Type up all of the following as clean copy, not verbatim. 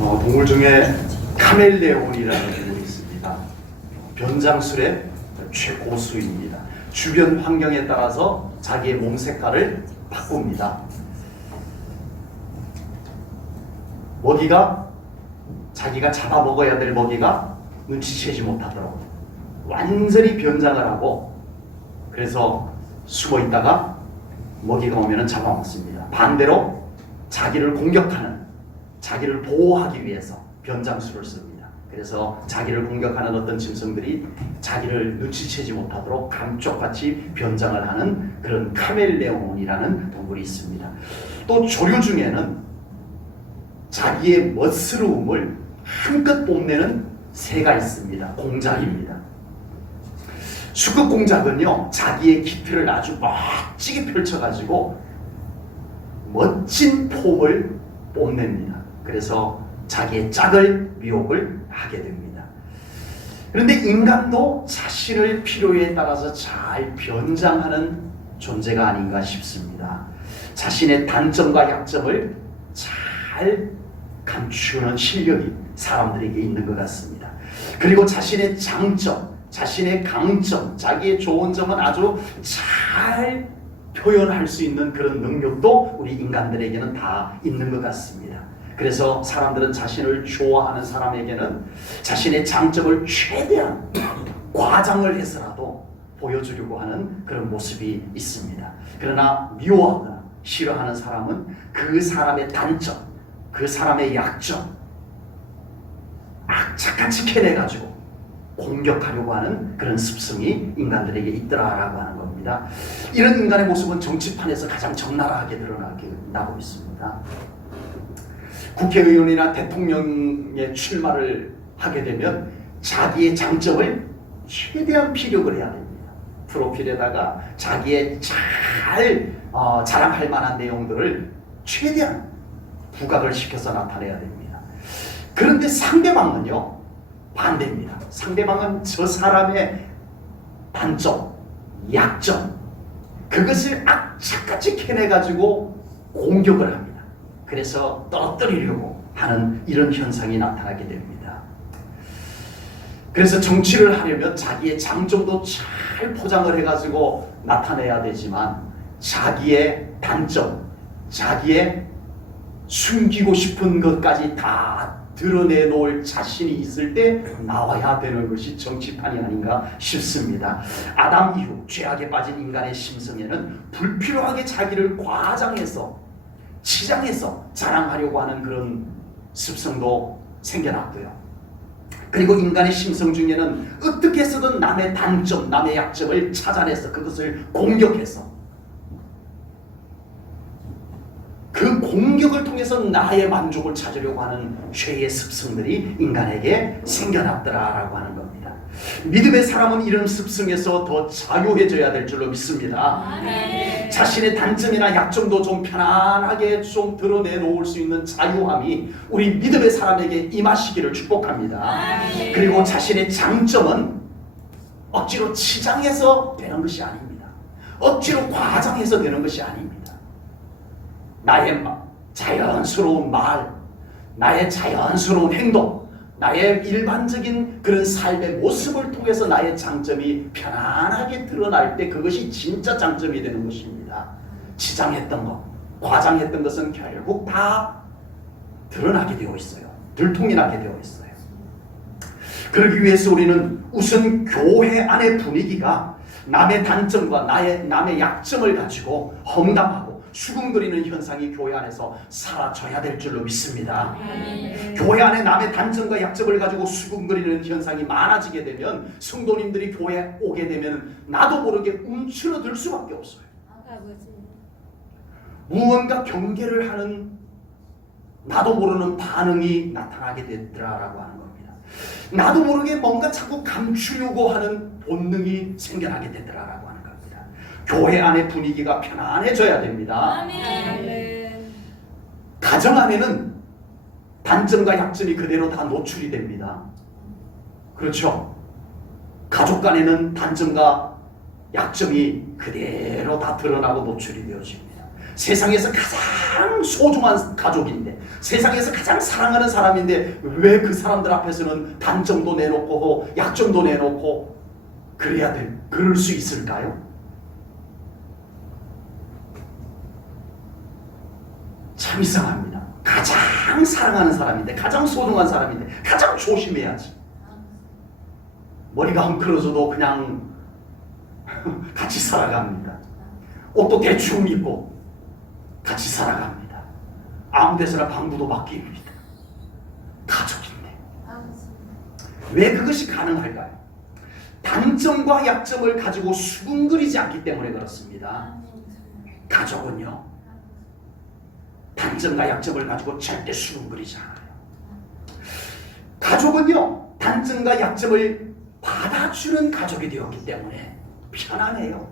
동물 중에 카멜레온이라는 동물이 있습니다. 변장술의 최고수입니다. 주변 환경에 따라서 자기의 몸 색깔을 바꿉니다. 먹이가 자기가 잡아먹어야 될 먹이가 눈치채지 못하도록 완전히 변장을 하고, 그래서 숨어 있다가 먹이가 오면 잡아먹습니다. 반대로 자기를 공격하는, 자기를 보호하기 위해서 변장술을 씁니다. 그래서 자기를 공격하는 어떤 짐승들이 자기를 눈치채지 못하도록 감쪽같이 변장을 하는 그런 카멜레온이라는 동물이 있습니다. 또 조류 중에는 자기의 멋스러움을 한껏 뽐내는 새가 있습니다. 공작입니다. 수컷공작은요, 자기의 기표를 아주 멋지게 펼쳐가지고 멋진 폼을 뽐냅니다. 그래서 자기의 짝을 미혹을 하게 됩니다. 그런데 인간도 자신을 필요에 따라서 잘 변장하는 존재가 아닌가 싶습니다. 자신의 단점과 약점을 잘 감추는 실력이 사람들에게 있는 것 같습니다. 그리고 자신의 장점, 자신의 강점, 자기의 좋은 점은 아주 잘 표현할 수 있는 그런 능력도 우리 인간들에게는 다 있는 것 같습니다. 그래서 사람들은 자신을 좋아하는 사람에게는 자신의 장점을 최대한 과장을 해서라도 보여주려고 하는 그런 모습이 있습니다. 그러나 미워하거나 싫어하는 사람은 그 사람의 단점, 그 사람의 약점 악착같이 캐내가지고 공격하려고 하는 그런 습성이 인간들에게 있더라라고 하는 겁니다. 이런 인간의 모습은 정치판에서 가장 적나라하게 드러나고 있습니다. 국회의원이나 대통령의 출마를 하게 되면 자기의 장점을 최대한 피력을 해야 됩니다. 프로필에다가 자기의 잘 자랑할 만한 내용들을 최대한 부각을 시켜서 나타내야 됩니다. 그런데 상대방은요, 반대입니다. 상대방은 저 사람의 단점, 약점, 그것을 악착같이 캐내가지고 공격을 합니다. 그래서 떨어뜨리려고 하는 이런 현상이 나타나게 됩니다. 그래서 정치를 하려면 자기의 장점도 잘 포장을 해가지고 나타내야 되지만 자기의 단점, 자기의 숨기고 싶은 것까지 다 드러내놓을 자신이 있을 때 나와야 되는 것이 정치판이 아닌가 싶습니다. 아담 이후 죄악에 빠진 인간의 심성에는 불필요하게 자기를 과장해서 치장해서 자랑하려고 하는 그런 습성도 생겨났고요. 그리고 인간의 심성 중에는 어떻게 해서든 남의 단점, 남의 약점을 찾아내서 그것을 공격해서 그 공격을 통해서 나의 만족을 찾으려고 하는 죄의 습성들이 인간에게 생겨났더라라고 하는 겁니다. 믿음의 사람은 이런 습성에서 더 자유해져야 될 줄로 믿습니다. 자신의 단점이나 약점도 좀 편안하게 좀 드러내놓을 수 있는 자유함이 우리 믿음의 사람에게 임하시기를 축복합니다. 그리고 자신의 장점은 억지로 치장해서 되는 것이 아닙니다. 억지로 과장해서 되는 것이 아닙니다. 나의 자연스러운 말, 나의 자연스러운 행동, 나의 일반적인 그런 삶의 모습을 통해서 나의 장점이 편안하게 드러날 때 그것이 진짜 장점이 되는 것입니다. 치장했던 것, 과장했던 것은 결국 다 드러나게 되어 있어요. 들통이 나게 되어 있어요. 그러기 위해서 우리는 우선 교회 안의 분위기가 남의 단점과 남의 약점을 가지고 험담하고 수군거리는 현상이 교회 안에서 사라져야 될 줄로 믿습니다. 교회 안에 남의 단점과 약점을 가지고 수군거리는 현상이 많아지게 되면 성도님들이 교회에 오게 되면 나도 모르게 움츠러들 수밖에 없어요. 무언가 경계를 하는 나도 모르는 반응이 나타나게 되더라라고 하는 겁니다. 나도 모르게 뭔가 자꾸 감추려고 하는 본능이 생겨나게 되더라라고 하는 겁니다. 교회 안의 분위기가 편안해져야 됩니다. 가정 안에는 단점과 약점이 그대로 다 노출이 됩니다. 그렇죠? 가족 간에는 단점과 약점이 그대로 다 드러나고 노출이 되어집니다. 세상에서 가장 소중한 가족인데, 세상에서 가장 사랑하는 사람인데 왜 그 사람들 앞에서는 단점도 내놓고 약점도 내놓고 그럴 수 있을까요? 참 이상합니다. 가장 사랑하는 사람인데, 가장 소중한 사람인데 가장 조심해야지. 머리가 헝클어져도 그냥 같이 살아갑니다. 옷도 대충 입고 같이 살아갑니다. 아무 데서나 방구도 맡깁니다. 가족인데. 왜 그것이 가능할까요? 단점과 약점을 가지고 수군거리지 않기 때문에 그렇습니다. 가족은요, 단점과 약점을 가지고 절대 수군거리지 않아요. 가족은요, 단점과 약점을 받아주는 가족이 되었기 때문에 편안해요.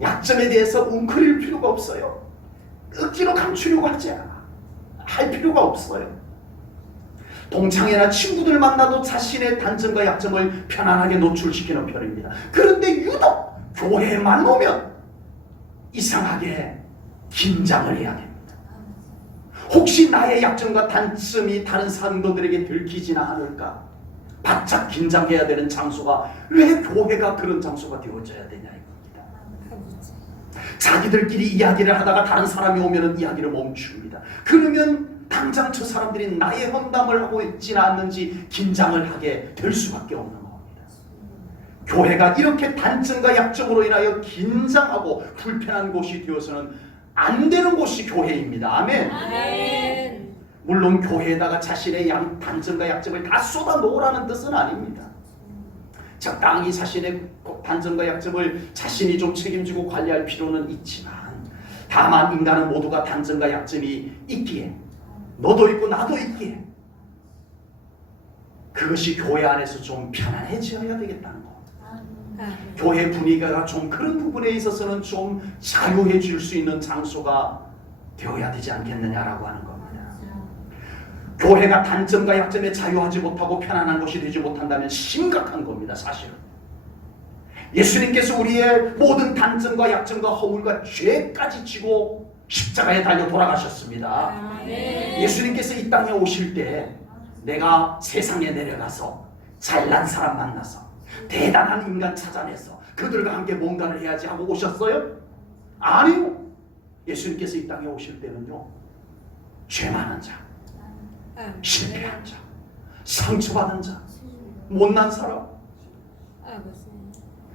약점에 대해서 웅크릴 필요가 없어요. 억지로 감추려고 할 필요가 없어요. 동창회나 친구들 만나도 자신의 단점과 약점을 편안하게 노출시키는 편입니다. 그런데 유독 교회만 오면 이상하게 긴장을 해야 됩니다. 혹시 나의 약점과 단점이 다른 사람들에게 들키지나 않을까? 바짝 긴장해야 되는 장소가 왜 교회가 그런 장소가 되어져야 되냐 이겁니다. 자기들끼리 이야기를 하다가 다른 사람이 오면 이야기를 멈춥니다. 그러면 당장 저 사람들이 나의 험담을 하고 있지는 않는지 긴장을 하게 될 수밖에 없는 겁니다. 교회가 이렇게 단점과 약점으로 인하여 긴장하고 불편한 곳이 되어서는 안 되는 곳이 교회입니다. 아멘. 아멘. 물론 교회에다가 자신의 단점과 약점을 다 쏟아 놓으라는 뜻은 아닙니다. 적당히 자신의 단점과 약점을 자신이 좀 책임지고 관리할 필요는 있지만, 다만 인간은 모두가 단점과 약점이 있기에, 너도 있고 나도 있기에 그것이 교회 안에서 좀 편안해져야 되겠다는 거. 교회 분위기가 좀 그런 부분에 있어서는 좀 자유해 줄 수 있는 장소가 되어야 되지 않겠느냐라고 하는 겁니다. 교회가 단점과 약점에 자유하지 못하고 편안한 것이 되지 못한다면 심각한 겁니다. 사실은 예수님께서 우리의 모든 단점과 약점과 허물과 죄까지 지고 십자가에 달려 돌아가셨습니다. 예수님께서 이 땅에 오실 때 내가 세상에 내려가서 잘난 사람 만나서 대단한 인간 찾아내서 그들과 함께 뭔가를 해야지 하고 오셨어요? 아니요. 예수님께서 이 땅에 오실 때는요, 죄 많은 자, 실패한 자, 상처받은 자, 못난 사람,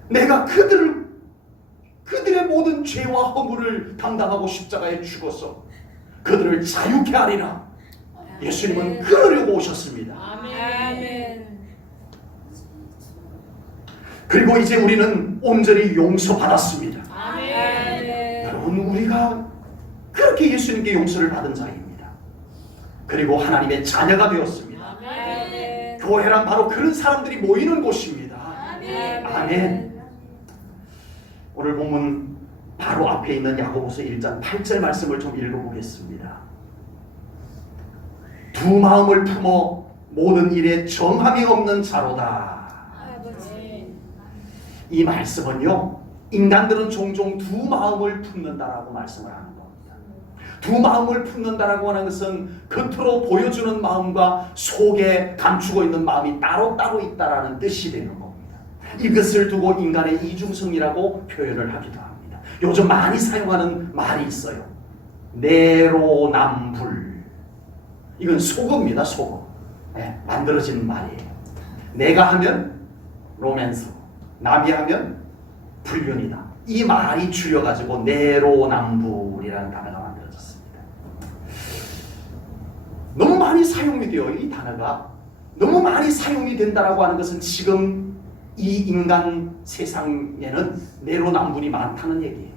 내가 그들의 모든 죄와 허물을 담당하고 십자가에 죽어서 그들을 자유케 하리라. 예수님은 그러려고 오셨습니다. 아멘. 그리고 이제 우리는 온전히 용서받았습니다. 아멘. 여러분, 우리가 그렇게 예수님께 용서를 받은 자입니다. 그리고 하나님의 자녀가 되었습니다. 아멘. 교회란 바로 그런 사람들이 모이는 곳입니다. 아멘. 아멘. 오늘 본문 바로 앞에 있는 야고보서 1장 8절 말씀을 좀 읽어보겠습니다. 두 마음을 품어 모든 일에 정함이 없는 자로다. 이 말씀은요, 인간들은 종종 두 마음을 품는다라고 말씀을 하는 겁니다. 두 마음을 품는다라고 하는 것은 겉으로 보여주는 마음과 속에 감추고 있는 마음이 따로따로 있다라는 뜻이 되는 겁니다. 이것을 두고 인간의 이중성이라고 표현을 하기도 합니다. 요즘 많이 사용하는 말이 있어요. 내로남불. 이건 속어입니다. 속어. 네, 만들어진 말이에요. 내가 하면 로맨스, 남이 하면 불륜이다. 이 말이 줄여가지고 내로남불이라는 단어가 만들어졌습니다. 너무 많이 사용이 돼요. 이 단어가 너무 많이 사용이 된다라고 하는 것은 지금 이 인간 세상에는 내로남불이 많다는 얘기예요.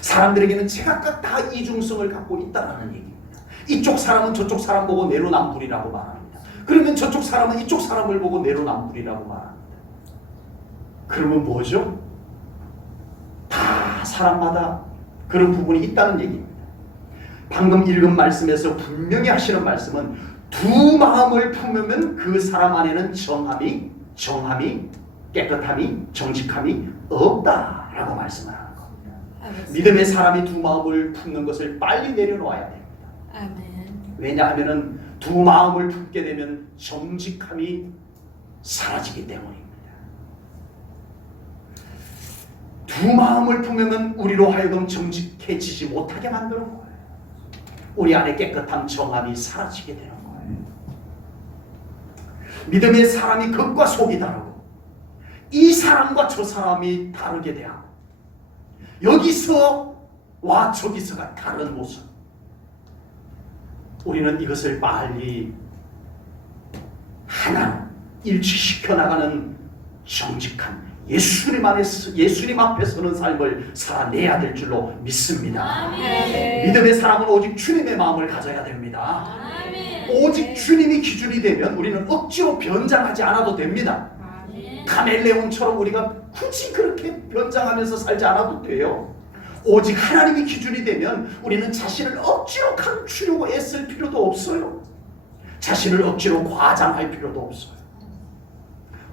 사람들에게는 제각각 다 이중성을 갖고 있다라는 얘기입니다. 이쪽 사람은 저쪽 사람 보고 내로남불이라고 말합니다. 그러면 저쪽 사람은 이쪽 사람을 보고 내로남불이라고 말합니다. 그러면 뭐죠? 다 사람마다 그런 부분이 있다는 얘기입니다. 방금 읽은 말씀에서 분명히 하시는 말씀은 두 마음을 품으면 그 사람 안에는 정함이 깨끗함이 정직함이 없다라고 말씀을 하는 겁니다. 믿음의 사람이 두 마음을 품는 것을 빨리 내려놓아야 됩니다. 아멘. 왜냐하면 두 마음을 품게 되면 정직함이 사라지기 때문입니다. 두 마음을 품으면 우리로 하여금 정직해지지 못하게 만드는 거예요. 우리 안에 깨끗함, 정함이 사라지게 되는 거예요. 믿음의 사람이 겉과 속이 다르고 이 사람과 저 사람이 다르게 되고 여기서와 저기서가 다른 모습. 우리는 이것을 빨리 하나로 일치시켜 나가는 정직한 예수님 앞에 서는 삶을 살아내야 될 줄로 믿습니다. 아멘. 믿음의 사람은 오직 주님의 마음을 가져야 됩니다. 오직 주님이 기준이 되면 우리는 억지로 변장하지 않아도 됩니다. 카멜레온처럼 우리가 굳이 그렇게 변장하면서 살지 않아도 돼요. 오직 하나님이 기준이 되면 우리는 자신을 억지로 감추려고 애쓸 필요도 없어요. 자신을 억지로 과장할 필요도 없어요.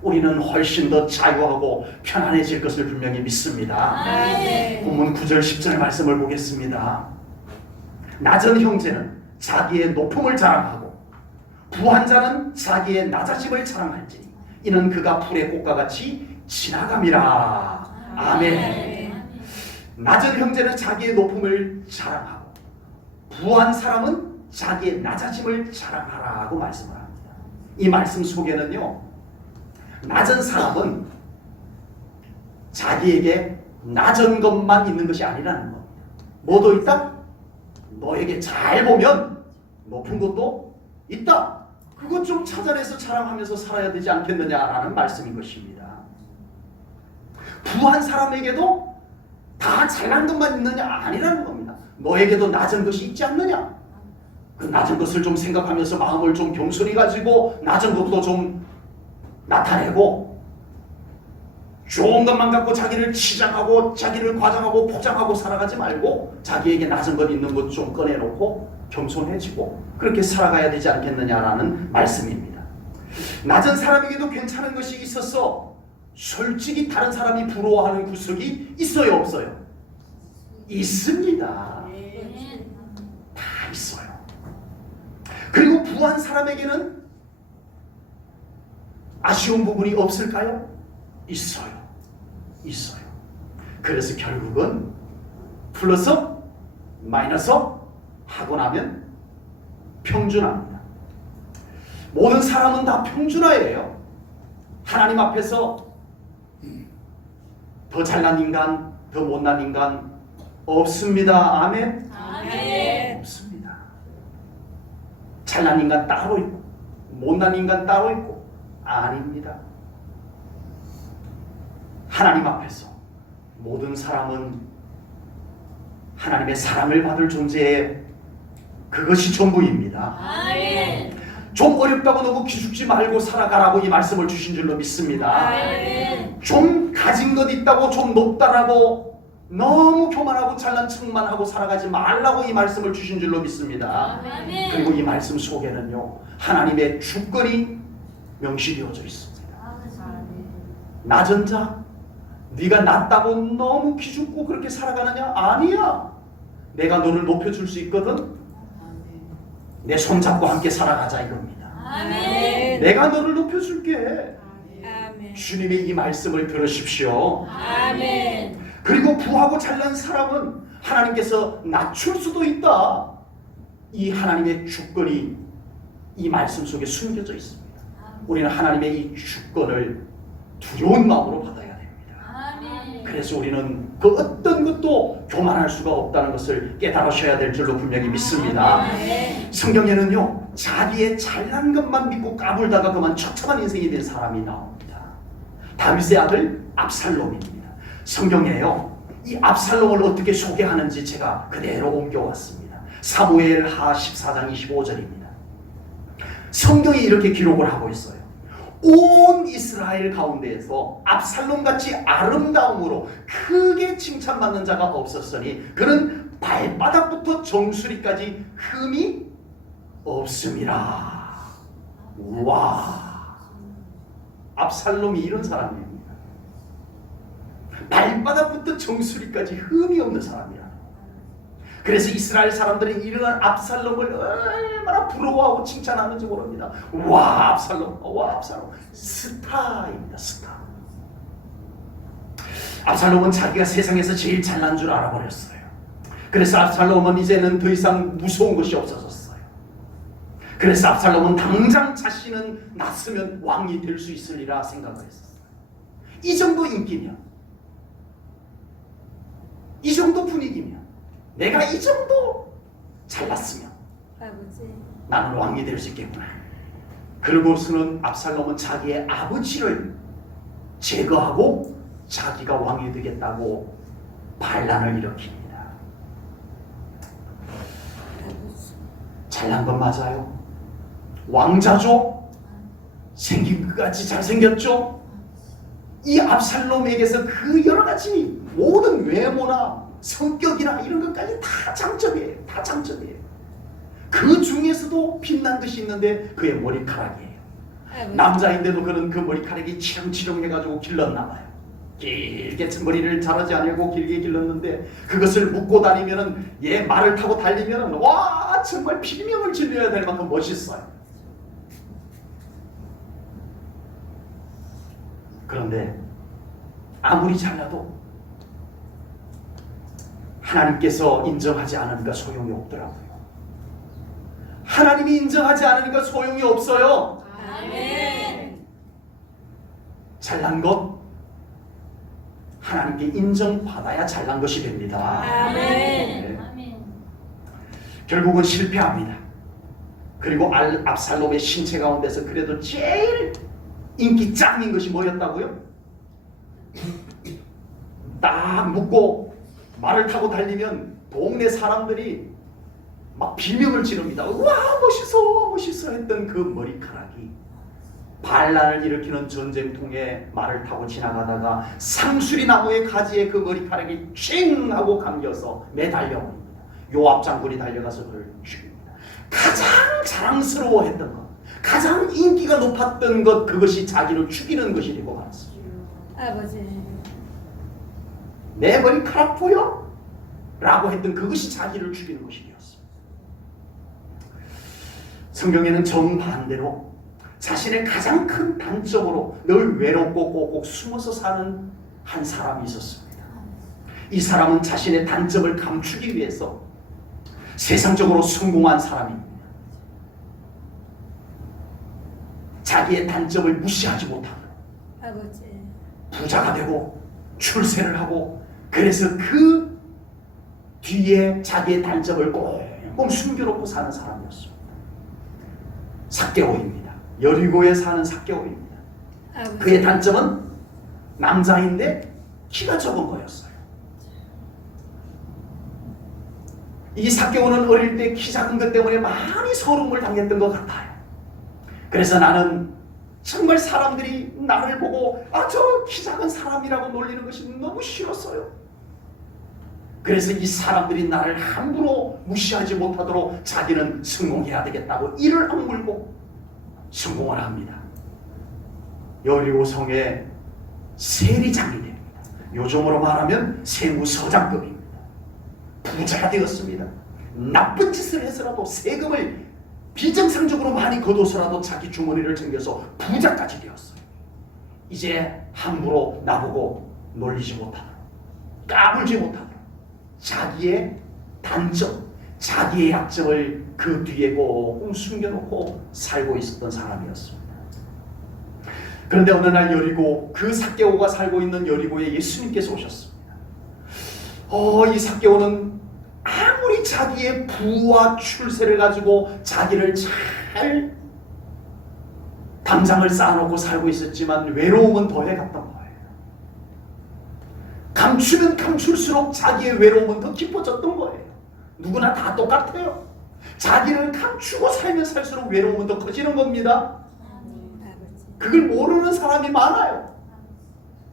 우리는 훨씬 더 자유하고 편안해질 것을 분명히 믿습니다. 본문 9절 10절 말씀을 보겠습니다. 낮은 형제는 자기의 높음을 자랑하고 부한 자는 자기의 낮아짐을 자랑할지니 이는 그가 풀의 꽃과 같이 지나감이라. 아멘. 낮은 형제는 자기의 높음을 자랑하고 부한 사람은 자기의 낮아짐을 자랑하라고 말씀을 합니다. 이 말씀 속에는요, 낮은 사람은 자기에게 낮은 것만 있는 것이 아니라는 겁니다. 뭐도 있다? 너에게 잘 보면 높은 것도 있다. 그것 좀 찾아내서 자랑하면서 살아야 되지 않겠느냐라는 말씀인 것입니다. 부한 사람에게도 다 잘난 것만 있느냐? 아니라는 겁니다. 너에게도 낮은 것이 있지 않느냐? 그 낮은 것을 좀 생각하면서 마음을 좀 겸손히 가지고 낮은 것도 좀 나타내고 좋은 것만 갖고 자기를 치장하고 자기를 과장하고 포장하고 살아가지 말고 자기에게 낮은 것 있는 것 좀 꺼내놓고 겸손해지고 그렇게 살아가야 되지 않겠느냐라는 말씀입니다. 낮은 사람에게도 괜찮은 것이 있어서 솔직히 다른 사람이 부러워하는 구석이 있어요, 없어요? 있습니다. 다 있어요. 그리고 부한 사람에게는 아쉬운 부분이 없을까요? 있어요. 있어요. 그래서 결국은 플러스 마이너스 하고 나면 평준화입니다. 모든 사람은 다 평준화예요. 하나님 앞에서 더 잘난 인간, 더 못난 인간 없습니다. 아멘? 아멘. 없습니다. 잘난 인간 따로 있고 못난 인간 따로 있고 아닙니다. 하나님 앞에서 모든 사람은 하나님의 사랑을 받을 존재에 그것이 전부입니다. 아멘. 좀 어렵다고 너무 기죽지 말고 살아가라고 이 말씀을 주신 줄로 믿습니다. 아멘. 좀 가진 것 있다고 좀 높다라고 너무 교만하고 잘난 척만 하고 살아가지 말라고 이 말씀을 주신 줄로 믿습니다. 아멘. 그리고 이 말씀 속에는요, 하나님의 주권이 명시되어져 있습니다. 낮은 자, 네가 낮다고 너무 기죽고 그렇게 살아가느냐? 아니야. 내가 너를 높여줄 수 있거든. 내 손잡고 함께 살아가자 이겁니다. 아멘. 내가 너를 높여줄게. 아멘. 주님의 이 말씀을 들으십시오. 아멘. 그리고 부하고 잘난 사람은 하나님께서 낮출 수도 있다. 이 하나님의 주권이 이 말씀 속에 숨겨져 있습니다. 우리는 하나님의 이 주권을 두려운 마음으로 받아야 됩니다. 그래서 우리는 그 어떤 것도 교만할 수가 없다는 것을 깨달으셔야 될 줄로 분명히 믿습니다. 성경에는요, 자기의 잘난 것만 믿고 까불다가 그만 처참한 인생이 된 사람이 나옵니다. 다윗의 아들 압살롬입니다. 성경에요, 이 압살롬을 어떻게 소개하는지 제가 그대로 옮겨왔습니다. 사무엘하 14장 25절입니다. 성경이 이렇게 기록을 하고 있어요. 온 이스라엘 가운데에서 압살롬같이 아름다움으로 크게 칭찬받는 자가 없었으니 그는 발바닥부터 정수리까지 흠이 없음이라. 와, 압살롬이 이런 사람입니다. 발바닥부터 정수리까지 흠이 없는 사람이야. 그래서 이스라엘 사람들은 이런 압살롬을 얼마나 부러워하고 칭찬하는지 모릅니다. 와 압살롬, 와 압살롬, 스타입니다. 스타. 압살롬은 자기가 세상에서 제일 잘난 줄 알아버렸어요. 그래서 압살롬은 이제는 더 이상 무서운 것이 없어졌어요. 그래서 압살롬은 당장 자신은 났으면 왕이 될 수 있으리라 생각을 했었어요. 이 정도 인기면, 이 정도 분위기면, 내가 이 정도 잘났으면 아버지. 나는 왕이 될 수 있겠구나. 그러고서는 압살롬은 자기의 아버지를 제거하고 자기가 왕이 되겠다고 반란을 일으킵니다. 아버지. 잘난 건 맞아요. 왕자죠. 생긴 것같이 잘생겼죠. 이 압살롬에게서 그 여러 가지 모든 외모나 성격이나 이런 것까지 다 장점이에요. 다 장점이에요. 그 중에서도 빛난 것이 있는데 그의 머리카락이에요. 아버지. 남자인데도 그는 그 머리카락이 치렁치렁해가지고 길렀나 봐요. 길게 머리를 자르지 않으려고 길게 길렀는데 그것을 묶고 다니면은 얘 말을 타고 달리면은 와 정말 비명을 질러야 될 만큼 멋있어요. 그런데 아무리 잘나도 하나님께서 인정하지 않으니까 소용이 없더라고요. 하나님이 인정하지 않으니까 소용이 없어요. 아멘. 잘난 것 하나님께 인정받아야 잘난 것이 됩니다. 아멘. 네. 결국은 실패합니다. 그리고 압살롬의 신체 가운데서 그래도 제일 인기 짱인 것이 뭐였다고요? 딱 묶고 말을 타고 달리면 동네 사람들이 막 비명을 지릅니다. 와 멋있어 멋있어 했던 그 머리카락이 반란을 일으키는 전쟁통에 말을 타고 지나가다가 상수리 나무의 가지에 그 머리카락이 촤 하고 감겨서 매달려옵니다. 요압 장군이 달려가서 그를 죽입니다. 가장 자랑스러워했던 것, 가장 인기가 높았던 것, 그것이 자기를 죽이는 것이 되고 말았습니다. 아버지. 내 머리카락 보여? 라고 했던 그것이 자기를 죽이는 것이 되었습니다. 성경에는 정반대로 자신의 가장 큰 단점으로 늘 외롭고 꼭꼭 숨어서 사는 한 사람이 있었습니다. 이 사람은 자신의 단점을 감추기 위해서 세상적으로 성공한 사람입니다. 자기의 단점을 무시하지 못하고 아버지. 부자가 되고 출세를 하고 그래서 그 뒤에 자기의 단점을 꽁꽁 숨겨놓고 사는 사람이었습니다. 삭개오입니다. 여리고에 사는 삭개오입니다. 아버지. 그의 단점은 남자인데 키가 적은 거였어요. 이 삭개오는 어릴 때 키 작은 것 때문에 많이 서름을 당했던 것 같아요. 그래서 나는 정말 사람들이 나를 보고 저 키 작은 사람이라고 놀리는 것이 너무 싫었어요. 그래서 이 사람들이 나를 함부로 무시하지 못하도록 자기는 성공해야 되겠다고 이를 악물고 성공을 합니다. 여리고성의 세리장이 됩니다. 요즘으로 말하면 세무서장급입니다. 부자가 되었습니다. 나쁜 짓을 해서라도 세금을 비정상적으로 많이 거둬서라도 자기 주머니를 챙겨서 부자까지 되었어요. 이제 함부로 나보고 놀리지 못하도록, 까불지 못하도록 자기의 단점, 자기의 약점을 그 뒤에 꼭 숨겨놓고 살고 있었던 사람이었습니다. 그런데 어느 날 여리고, 그 삭개오가 살고 있는 여리고에 예수님께서 오셨습니다. 이 삭개오는 아무리 자기의 부와 출세를 가지고 자기를 잘 담장을 쌓아놓고 살고 있었지만 외로움은 더해갔던 거예요. 감추면 감출수록 자기의 외로움은 더 깊어졌던 거예요. 누구나 다 똑같아요. 자기를 감추고 살면 살수록 외로움은 더 커지는 겁니다. 그걸 모르는 사람이 많아요.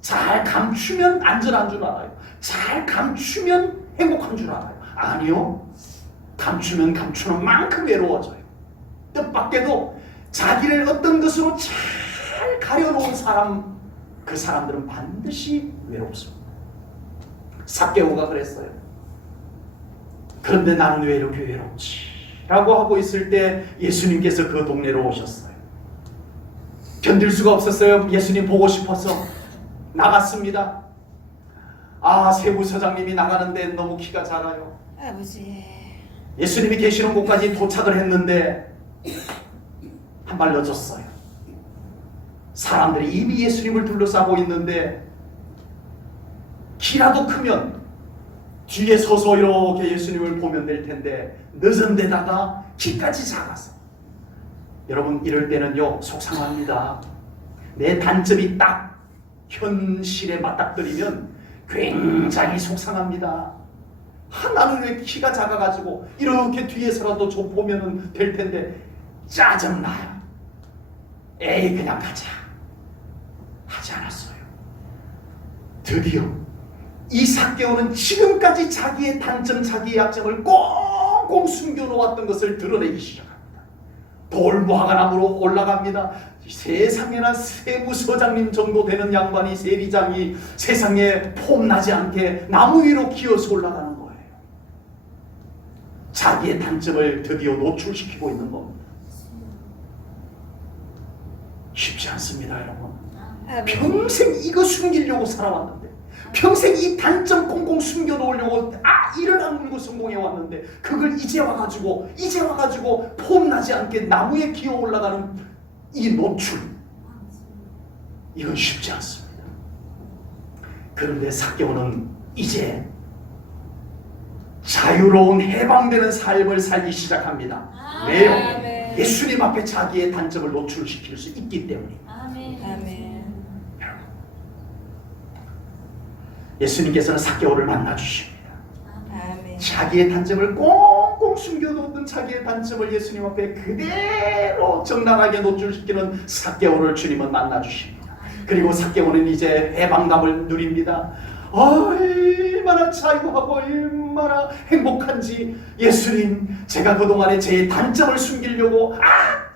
잘 감추면 안전한 줄 알아요. 잘 감추면 행복한 줄 알아요. 아니요. 감추면 감추는 만큼 외로워져요. 뜻밖에도 자기를 어떤 것으로 잘 가려놓은 사람, 그 사람들은 반드시 외롭습니다. 삭개오가 그랬어요. 그런데 나는 왜 이렇게 외롭지? 라고 하고 있을 때 예수님께서 그 동네로 오셨어요. 견딜 수가 없었어요. 예수님 보고 싶어서 나갔습니다. 세무서장님이 나가는데 너무 키가 작아요. 아버지. 예수님이 계시는 곳까지 도착을 했는데 한 발 늦었어요. 사람들이 이미 예수님을 둘러싸고 있는데 키라도 크면 뒤에 서서 이렇게 예수님을 보면 될 텐데 늦은 데다가 키까지 작아서, 여러분 이럴 때는요 속상합니다. 내 단점이 딱 현실에 맞닥뜨리면 굉장히 속상합니다. 나는 왜 키가 작아가지고 이렇게 뒤에서라도 좀 보면 될 텐데 짜증나요. 에이 그냥 가자 하지 않았어요. 드디어 이 삭개오는 지금까지 자기의 단점, 자기의 약점을 꽁꽁 숨겨놓았던 것을 드러내기 시작합니다. 돌무화과 나무로 올라갑니다. 세상에나 세무서장님 정도 되는 양반이, 세리장이 세상에 폼나지 않게 나무 위로 기어서 올라가는 거예요. 자기의 단점을 드디어 노출시키고 있는 겁니다. 쉽지 않습니다, 여러분. 아버지. 평생 이거 숨기려고 살아왔는데, 평생 이 단점 꽁꽁 숨겨놓으려고 이를 악물고 성공해왔는데, 그걸 이제 와가지고 폼나지 않게 나무에 기어 올라가는 이 노출, 이건 쉽지 않습니다. 그런데 삭개오는 이제 자유로운 해방되는 삶을 살기 시작합니다. 왜요? 아멘. 예수님 앞에 자기의 단점을 노출시킬 수 있기 때문에. 아멘. 예수님께서는 삭개오를 만나 주십니다. 아멘. 자기의 단점을 꽁꽁 숨겨놓던 자기의 단점을 예수님 앞에 그대로 정당하게 노출시키는 삭개오를 주님은 만나 주십니다. 그리고 삭개오는 이제 해방감을 누립니다. 얼마나 자유하고 얼마나 행복한지, 예수님 제가 그동안에 제 단점을 숨기려고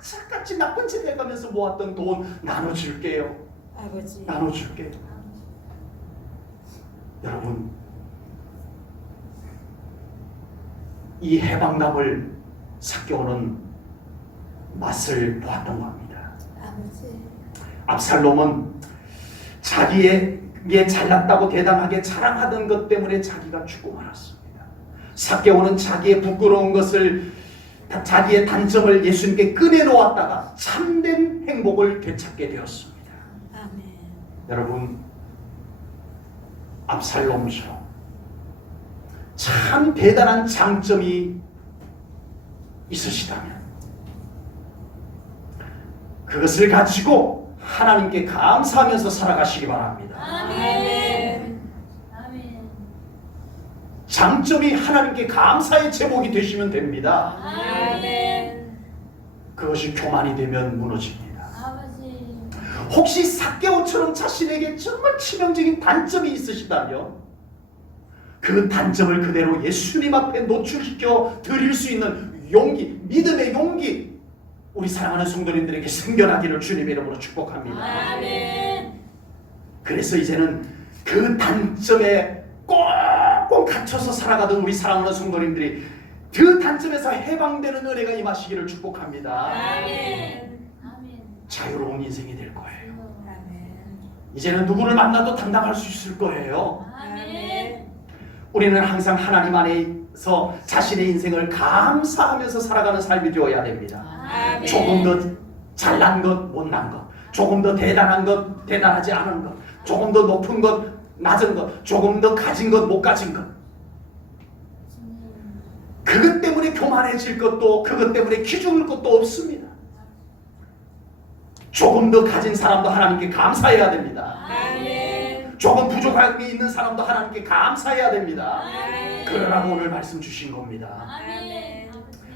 착같이 나쁜 짓 해가면서 모았던 돈 나눠줄게요. 아버지. 나눠줄게요. 여러분, 이 해방감을 삭개오는 맛을 보았던 겁니다. 아버지. 압살롬은 자기에게 잘났다고 대담하게 자랑하던 것 때문에 자기가 죽고 말았습니다. 삭개오는 자기의 부끄러운 것을, 자기의 단점을 예수님께 꺼내놓았다가 참된 행복을 되찾게 되었습니다. 아멘. 여러분, 압살롬처럼 참 대단한 장점이 있으시다면 그것을 가지고 하나님께 감사하면서 살아가시기 바랍니다. 아멘. 장점이 하나님께 감사의 제목이 되시면 됩니다. 아멘. 그것이 교만이 되면 무너집니다. 혹시 삭개오처럼 자신에게 정말 치명적인 단점이 있으시다면 그 단점을 그대로 예수님 앞에 노출시켜 드릴 수 있는 용기, 믿음의 용기, 우리 사랑하는 성도님들에게 생겨나기를 주님의 이름으로 축복합니다. 아멘. 그래서 이제는 그 단점에 꽁꽁 갇혀서 살아가던 우리 사랑하는 성도님들이 그 단점에서 해방되는 은혜가 임하시기를 축복합니다. 아멘. 자유로운 인생이 될 거예요. 아멘. 이제는 누구를 만나도 당당할 수 있을 거예요. 아멘. 우리는 항상 하나님 안에서 자신의 인생을 감사하면서 살아가는 삶이 되어야 됩니다. 아멘. 조금 더 잘난 것, 못난 것, 조금 더 대단한 것, 대단하지 않은 것, 조금 더 높은 것, 낮은 것, 조금 더 가진 것, 못 가진 것, 그것 때문에 교만해질 것도, 그것 때문에 기죽을 것도 없습니다. 조금 더 가진 사람도 하나님께 감사해야 됩니다. 아멘. 조금 부족함이 있는 사람도 하나님께 감사해야 됩니다. 아멘. 그러라고 오늘 말씀 주신 겁니다. 아멘.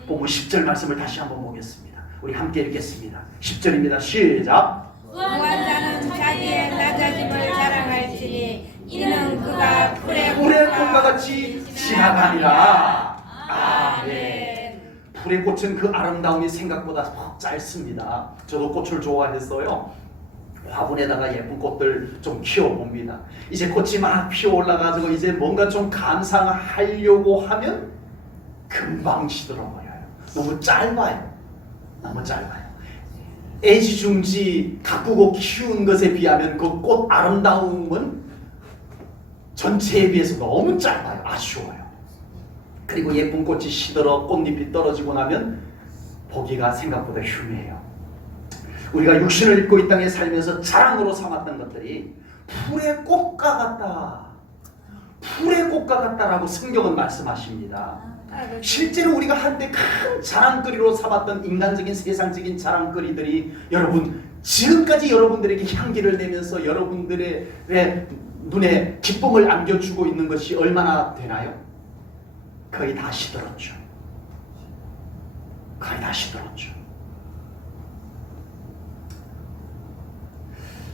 본문 10절 말씀을 다시 한번 보겠습니다. 우리 함께 읽겠습니다. 10절입니다. 시작. 무한 자는 자기의 낮아짐을 자랑할지니 이는 그가 풀의 꽃과 같이 지나가니라. 아멘. 풀의 꽃은 그 아름다움이 생각보다 짧습니다. 저도 꽃을 좋아했어요. 화분에다가 예쁜 꽃들 좀 키워봅니다. 이제 꽃이 막 피어 올라가지고 이제 뭔가 좀 감상하려고 하면 금방 시들어버려요. 너무 짧아요. 너무 짧아요. 애지중지 가꾸고 키운 것에 비하면 그 꽃 아름다움은 전체에 비해서 너무 짧아요. 아쉬워요. 그리고 예쁜 꽃이 시들어 꽃잎이 떨어지고 나면 보기가 생각보다 흉해요. 우리가 육신을 입고 이 땅에 살면서 자랑으로 삼았던 것들이 풀의 꽃과 같다. 풀의 꽃과 같다라고 성경은 말씀하십니다. 실제로 우리가 한때 큰 자랑거리로 삼았던 인간적인 세상적인 자랑거리들이 여러분 지금까지 여러분들에게 향기를 내면서 여러분들의 눈에 기쁨을 안겨주고 있는 것이 얼마나 되나요? 거의 다 시들었죠. 거의 다 시들었죠.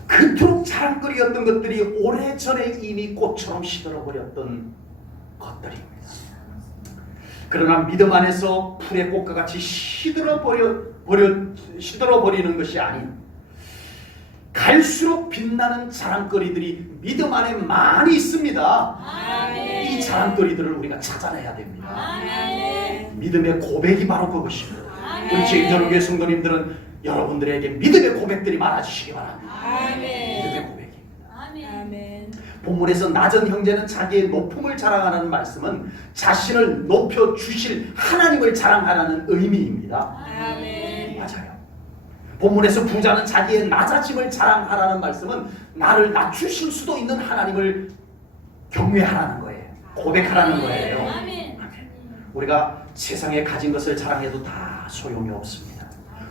그토록 자랑거리였던 것들이 오래전에 이미 꽃처럼 시들어버렸던 것들입니다. 그러나 믿음 안에서 풀의 꽃과 같이 시들어버리는 것이 아닌 갈수록 빛나는 자랑거리들이 믿음 안에 많이 있습니다. 아멘. 이 자랑거리들을 우리가 찾아내야 됩니다. 아멘. 믿음의 고백이 바로 그것입니다. 아멘. 우리 제인전교회 성도님들은 여러분들에게 믿음의 고백들이 많아지시기 바랍니다. 아멘. 믿음의 고백입니다. 아멘. 본문에서 낮은 형제는 자기의 높음을 자랑하라는 말씀은 자신을 높여주실 하나님을 자랑하라는 의미입니다. 아멘. 맞아요. 본문에서 부자는 자기의 낮아짐을 자랑하라는 말씀은 나를 낮추실 수도 있는 하나님을 경외하라는 거예요. 고백하라는 거예요. 아멘. 우리가 세상에 가진 것을 자랑해도 다 소용이 없습니다.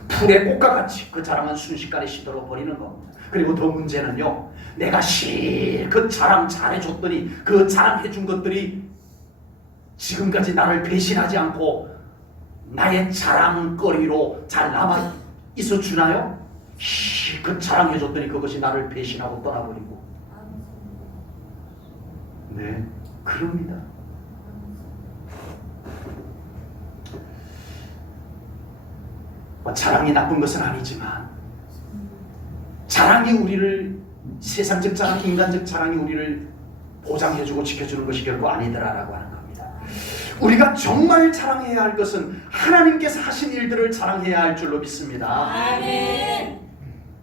풀의 꽃과 같이 그 자랑은 순식간에 시들어 버리는 겁니다. 그리고 더 문제는요, 내가 실컷 자랑 잘해줬더니 그 자랑해준 것들이 지금까지 나를 배신하지 않고 나의 자랑거리로 잘 남아 있어 주나요? 실컷 자랑해줬더니 그것이 나를 배신하고 떠나버리고. 네, 그럽니다. 자랑이 나쁜 것은 아니지만 자랑이 우리를 세상적 자랑, 인간적 자랑이 우리를 보장해주고 지켜주는 것이 결코 아니더라라고 하는 겁니다. 우리가 정말 자랑해야 할 것은 하나님께서 하신 일들을 자랑해야 할 줄로 믿습니다. 아멘.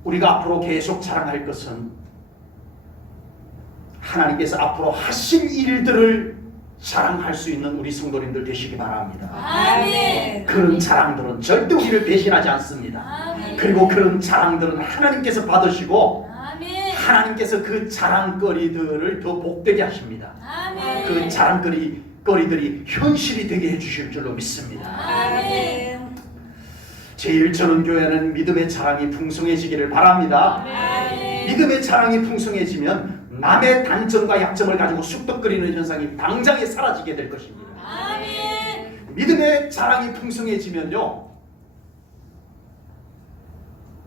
우리가 앞으로 계속 자랑할 것은 하나님께서 앞으로 하신 일들을 자랑할 수 있는 우리 성도님들 되시기 바랍니다. 아멘. 그런 자랑들은 절대 우리를 배신하지 않습니다. 아멘. 그리고 그런 자랑들은 하나님께서 받으시고 아멘. 하나님께서 그 자랑거리들을 더 복되게 하십니다. 아멘. 그 자랑거리들이 현실이 되게 해주실 줄로 믿습니다. 아멘. 제1전원교회는 믿음의 자랑이 풍성해지기를 바랍니다. 아멘. 믿음의 자랑이 풍성해지면 남의 단점과 약점을 가지고 쑥덕거리는 현상이 당장에 사라지게 될 것입니다. 아멘. 믿음의 자랑이 풍성해지면요,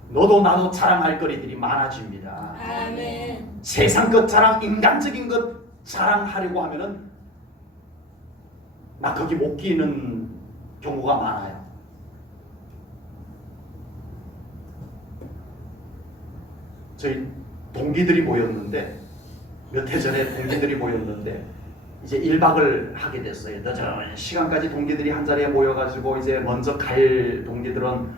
너도 나도 자랑할 거리들이 많아집니다. 아멘. 세상 것 자랑, 인간적인 것 자랑하려고 하면은 나 거기 못 끼는 경우가 많아요. 저희 동기들이 모였는데, 몇 해 전에 동기들이 모였는데 이제 1박을 하게 됐어요. 늦은 시간까지 동기들이 한 자리에 모여가지고 이제 먼저 갈 동기들은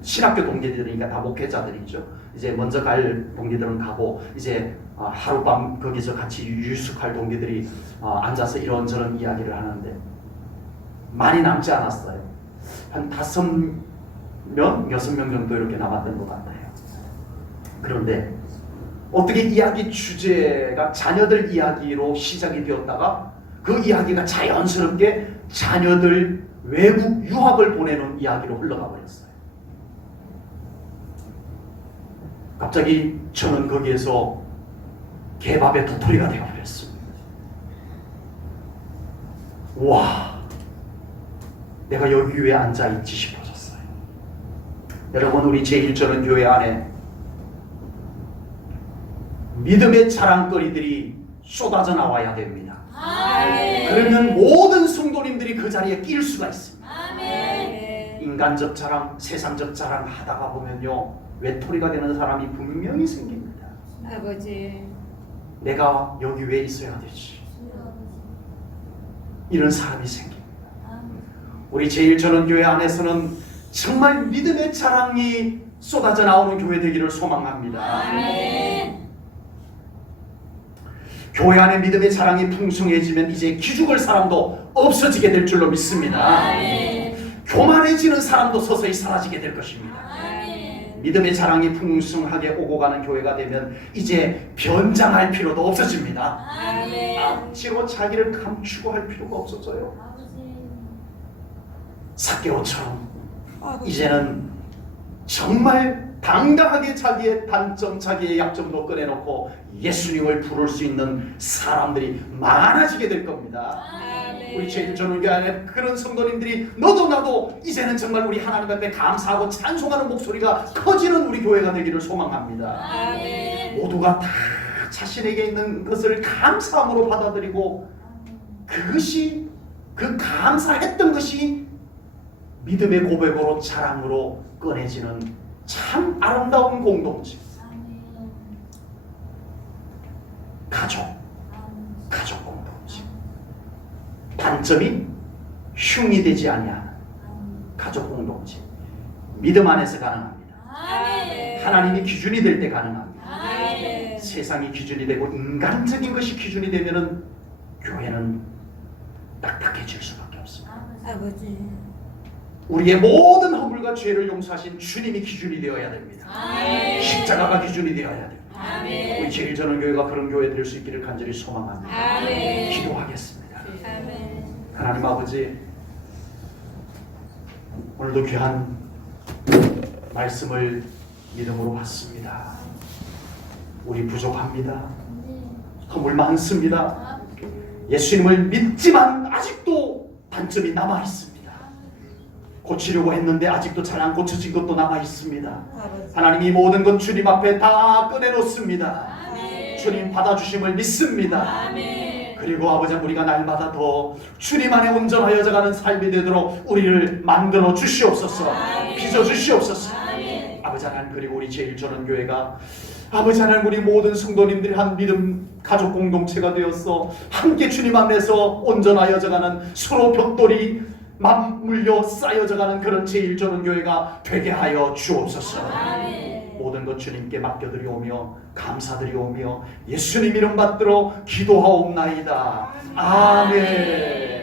신학교 동기들이니까 다 목회자들이죠. 이제 먼저 갈 동기들은 가고 이제 하룻밤 거기서 같이 유숙할 동기들이 앉아서 이런저런 이야기를 하는데 많이 남지 않았어요. 한 5명, 6명 정도 이렇게 남았던 것 같아요. 그런데 어떻게 이야기 주제가 자녀들 이야기로 시작이 되었다가 그 이야기가 자연스럽게 자녀들 외국 유학을 보내는 이야기로 흘러가 버렸어요. 갑자기 저는 거기에서 개밥의 도토리가 되어버렸습니다. 와, 내가 여기 왜 앉아있지 싶어졌어요. 여러분, 우리 제1전원교회 안에 믿음의 자랑거리들이 쏟아져 나와야 됩니다. 아멘. 그러면 모든 성도님들이 그 자리에 낄 수가 있습니다. 아멘. 인간적 자랑, 세상적 자랑 하다가 보면요, 외톨이가 되는 사람이 분명히 생깁니다. 아버지. 내가 여기 왜 있어야 되지? 이런 사람이 생깁니다. 우리 제1전원교회 안에서는 정말 믿음의 자랑이 쏟아져 나오는 교회 되기를 소망합니다. 아멘. 교회 안에 믿음의 자랑이 풍성해지면 이제 기죽을 사람도 없어지게 될 줄로 믿습니다. 아멘. 교만해지는 사람도 서서히 사라지게 될 것입니다. 아멘. 믿음의 자랑이 풍성하게 오고 가는 교회가 되면 이제 변장할 필요도 없어집니다. 아멘. 억지로 자기를 감추고 할 필요가 없어져요. 삭개오처럼 이제는 정말 당당하게 자기의 단점, 자기의 약점도 꺼내놓고 예수님을 부를 수 있는 사람들이 많아지게 될 겁니다. 아멘. 우리 제1전원교회 안에 그런 성도님들이 너도 나도 이제는 정말 우리 하나님 앞에 감사하고 찬송하는 목소리가 커지는 우리 교회가 되기를 소망합니다. 아멘. 모두가 다 자신에게 있는 것을 감사함으로 받아들이고 그것이, 그 감사했던 것이 믿음의 고백으로 자랑으로 꺼내지는 참 아름다운 공동체. 가족 공동체. 단점이 흉이 되지 아니하는 가족 공동체. 믿음 안에서 가능합니다. 아멘. 하나님이 기준이 될 때 가능합니다. 아멘. 세상이 기준이 되고 인간적인 것이 기준이 되면은 교회는 딱딱해질 수밖에 없습니다. 아버지. 우리의 모든 허물과 죄를 용서하신 주님이 기준이 되어야 됩니다. 아멘. 십자가가 기준이 되어야 됩니다. 아멘. 우리 제1전원교회가 그런 교회 될 수 있기를 간절히 소망합니다. 아멘. 기도하겠습니다. 아멘. 하나님 아버지, 오늘도 귀한 말씀을 믿음으로 받습니다. 우리 부족합니다. 허물 많습니다. 예수님을 믿지만 아직도 단점이 남아 있습니다. 고치려고 했는데 아직도 잘 안 고쳐진 것도 남아 있습니다. 하나님이 모든 것 주님 앞에 다 꺼내놓습니다. 주님 받아주심을 믿습니다. 아멘. 그리고 아버지, 우리가 날마다 더 주님 안에 온전하여져 가는 삶이 되도록 우리를 만들어 주시옵소서. 빚어 주시옵소서. 아버지 하나님, 그리고 우리 제1전원교회가 아버지 하나님, 우리 모든 성도님들이 한 믿음 가족 공동체가 되어서 함께 주님 안에서 온전하여져 가는, 서로 벽돌이 맞물려 쌓여져 가는 그런 제1전원교회가 되게 하여 주옵소서. 모든 것 주님께 맡겨드리오며 감사드리오며 예수님 이름 받들어 기도하옵나이다. 아멘.